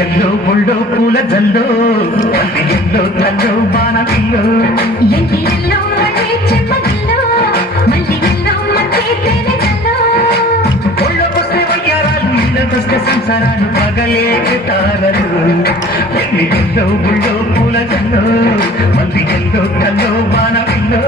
yellow ముళ్ళో పూల జల్లో మల్లి yellow తల్లో బాణమిల్లో ఒళ్ళకొస్తే వయ్యారాలు ఇళ్ళకొస్తే సంసారాలు పగలే తారలు ఎన్ని ఎల్లో ముళ్ళో పూల జల్లో మల్లి ఎల్లో తల్లో బాణమిల్లో